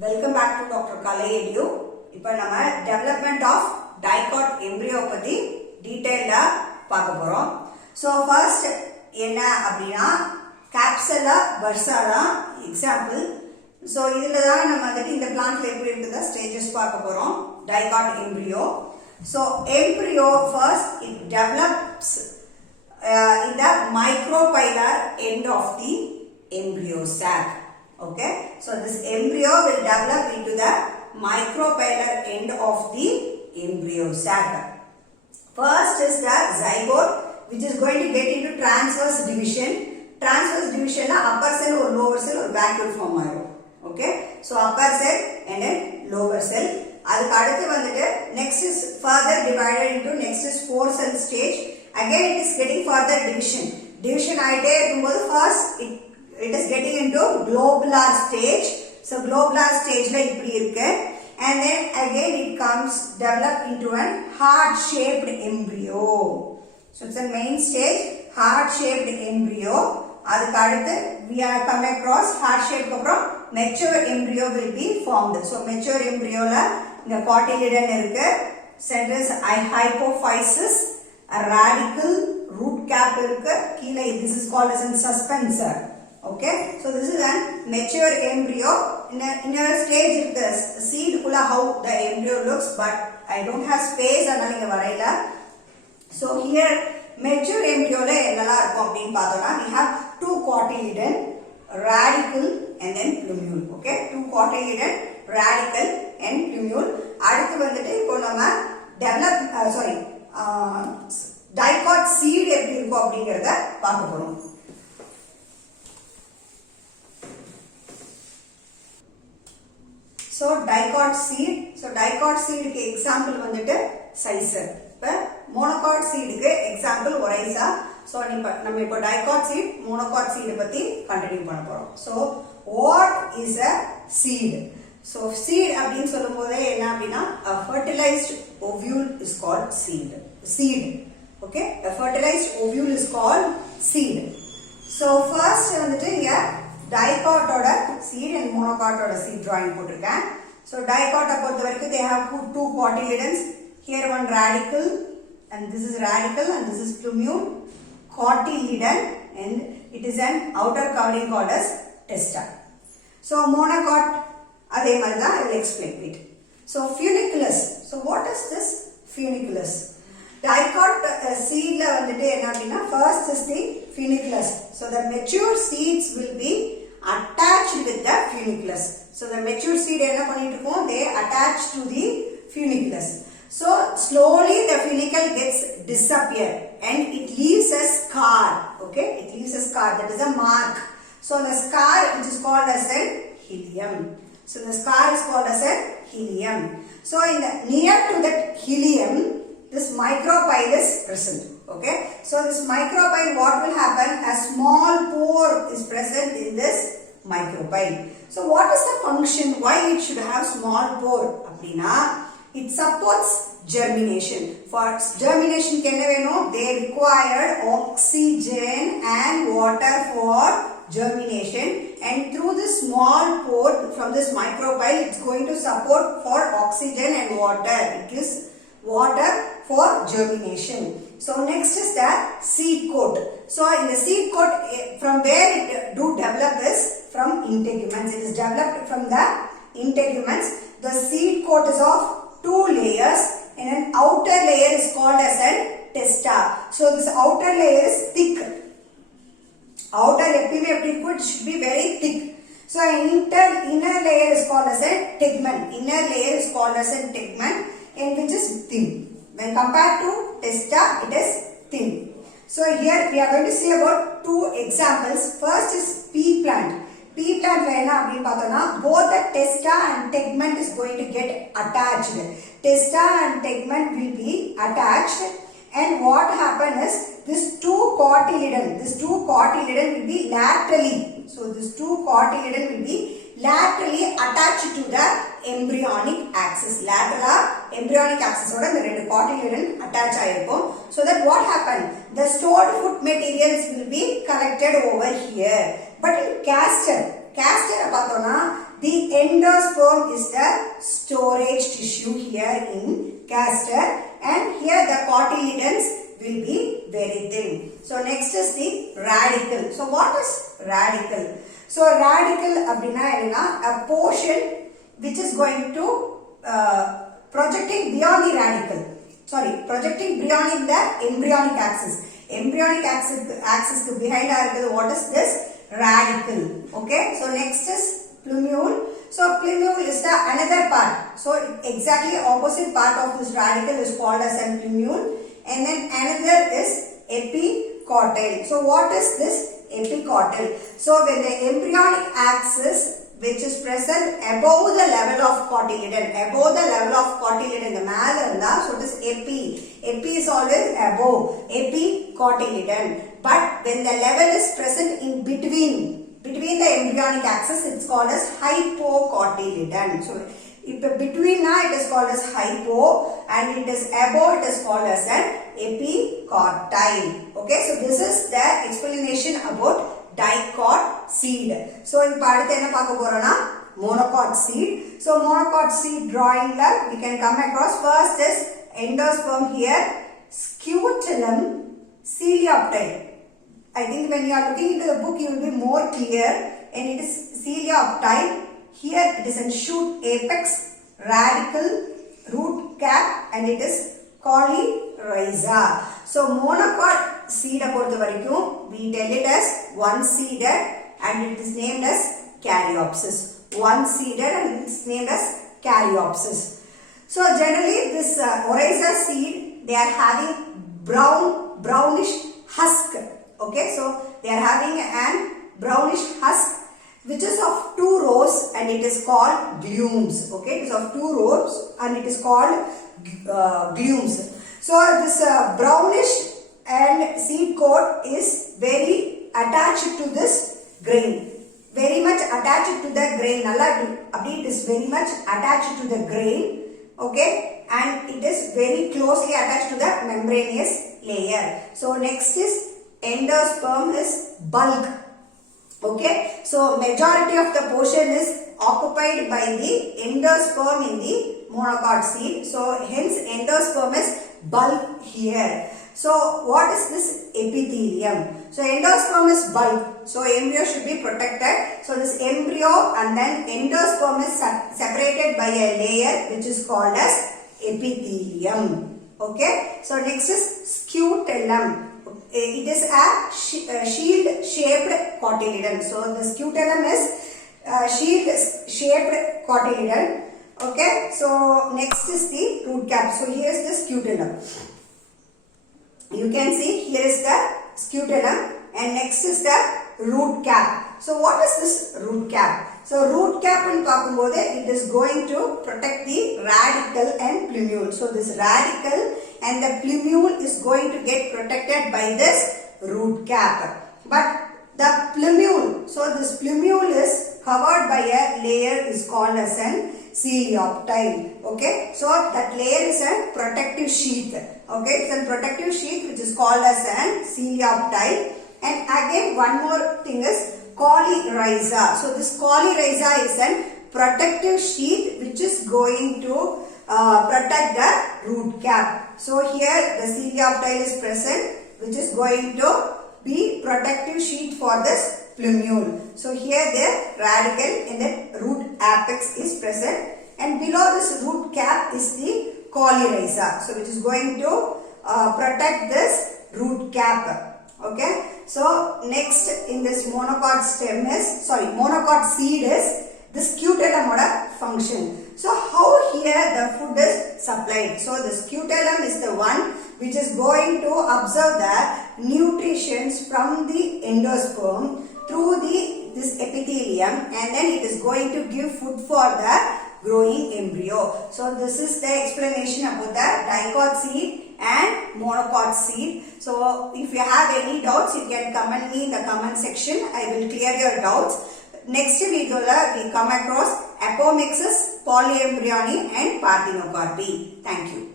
Welcome back to Dr. Kalai Edu. இப்போ நம்ம development of dicot embryo பத்தி detailed பார்க்க போறோம். So first என்ன அப்படினா capsula bursara example. So இதுல தான் நம்ம வந்து இந்த plantல எப்படி இருக்குதா stages பார்க்க போறோம். Dicot embryo. So embryo first it develops in the micropylar end of the embryo sac. Okay, so this embryo will develop into the micropylar end of the embryo sac. First is the zygote, which is going to get into transverse division. Transverse division na upper cell or lower cell or vacuole form aayirum. Okay, so upper cell and then lower cell. Adukku aduthu vandute next is further divided into next is 4 cell stage. Again it is getting further division. Division aayite irukumbodhu first it is getting into globular stage. So globular stage la ipdi irukku, and then again it comes develop into an heart shaped embryo. So it's a main stage, heart shaped embryo. Adukku adutha we are come across heart shaped aprom mature embryo will be formed. So mature embryo la inga cotyledon irukku, center is hypophysis, a radical, root cap irukku, keela this is called as a suspensor. Okay, so this is a mature embryo. In a stage it is seed kula how the embryo looks, but I don't have space adala inga varaila. So here mature embryo la ennala irukum appdin paathona we have two cotyledon, radicle and then plumule. Okay, two cotyledon, radicle and plumule. Aduthu vandute ipo nama develop dicot seed eppadi irukum appdingiradha paaka porom. So dicot seed, so dicot seed ke example vandute sizer. Ipa monocot seed ke example oryza. So நம்ம இப்போ dicot seed, monocot seed பத்தி continue பண்ண போறோம். So what is a seed? So seed அப்படினு சொல்லும்போது என்ன அப்படினா a fertilized ovule is called seed. Okay, a fertilized ovule is called seed. So first வந்துட்டு இங்க dicot oda seed and monocot oda seed drawing போட்டுருக்கேன். So dicot பொறுத்த வரைக்கும் they have two cotyledons. Here one radicle and this is radicle and this is plumule, cotyledon, and it is an outer covering called as testa. So monocot adhe madha I will explain it. So funiculus. So what is this funiculus? Dicot seed la vandute enna appadina first is the funiculus. So the mature seeds will be attached with the funiculus. So the mature seed enna panniterkom, they attach to the funiculus. So slowly the funicle gets disappear and it leaves a scar. Okay, it leaves a scar, that is a mark. So the scar which is called as a helium. So the scar is called as a helium. So in the near to that helium this micropyle is present. Okay, so this micropyle, what will happen? A small pore is present in this micropyle. So what is the function? Why it should have small pore? Appadina it supports germination. For germination they required oxygen and water for germination, and through this small pore from this micropyle it's going to support for oxygen and water. It gives water for germination. So next is the seed coat. So in the seed coat, from where it do develop is from integuments. It is developed from the integuments. The seed coat is of two layers, and an outer layer is called as a testa. So this outer layer is thick. Outer it should be very thick. So inner layer is called as a tegment. Inner layer is called as a tegment, and which is thin. When compared to testa, it is thin. So here we are going to see about two examples. First is pea plant. Pea plant la enna appdi pathona, both the testa and tegment is going to get attached. Testa and tegment will be attached, and what happen is this two cotyledon will be laterally. So this two cotyledon will be laterally attached to the embryonic axis. Lateral embryonic axis oda the rendu cotyledon attach aayirukkum. So that what happen? The stored food materials will be collected over here. But in castor pathona The endosperm is the storage tissue here in castor, and here the cotyledons will be very thin. So next is the radicle. So what is radicle? So radicle abdina a portion which is going to projecting beyond the radicle. Sorry, projecting beyond the embryonic axis. Embryonic axis behind what is this? Radicle. Okay. So next is plumule. So plumule is the another part. So exactly opposite part of this radicle is called as a plumule. And then another is epicotyle. So what is this epicotyle? So when the embryonic axis which is present above the level of cotyledon, the male, so this epi is always above, epicotyledon. But when the level is present in between the embryonic axis, it's called as hypocotyledon. So if between it is called as hypo, and it is above, it is called as an epicotyle. Okay, so this is the explanation about Dicot seed. So in monocot seed. So monocot seed drawing we can come across. First is endosperm here, scutellum, coleoptile. I think when you are looking into the book, you will be more clear. And it is coleoptile. Here it is in shoot apex, radicle, root cap, and it is coleorrhiza. So monocot seed we tell it as one-seeded, and it is named as caryopsis. One-seeded and it is named as caryopsis. So generally this oryza seed, they are having brownish husk. Okay, so they are having an brownish husk which is of 2 rows, and it is called glumes. Okay, it is of 2 rows and it is called glumes. So this brownish and seed coat is very attached to this grain. Very much attached to the grain. It is very much attached to the grain. Okay, and it is very closely attached to the membranous layer. So next is endosperm is bulk. Okay, so majority of the portion is occupied by the endosperm in the monocot seed. So hence endosperm is bulk here. So what is this epithelium? So endosperm is bulk. So embryo should be protected. So this embryo and then endosperm is separated by a layer which is called as epithelium. Okay. So next is scutellum. It is a shield shaped cotyledon. So the scutellum is shield shaped cotyledon. Okay. So next is the root cap. So here is the scutellum. You can see here is the scutellum, and next is the root cap. So what is this root cap? So root cap in Pakumbode, it is going to protect the radicle and plumule. So this radicle and the plumule is going to get protected by this root cap. But the plumule, so this plumule is covered by a layer is called as an coleoptile. Okay, so that layer is a protective sheath. Okay, it's a protective sheath which is called as an coleoptile. And again one more thing is coleorrhiza. So this coleorrhiza is a protective sheath which is going to protect the root cap. So here the coleoptile is present, which is going to be protective sheath for this plumule. So here the radicle in the root apex is present, and below this root cap is the coleorrhiza, so which is going to protect this root cap. Okay, so next in this monocot seed is the scutellum function. So how here the food is supplied? So the scutellum is the one which is going to absorb the nutrients from the endosperm through this epithelium, and then it is going to give food for the growing embryo. So this is the explanation about the dicot seed and monocot seed. So if you have any doubts, you can comment me in the comment section. I will clear your doubts. Next video we come across apomixis, polyembryony and parthenocarpy. Thank you.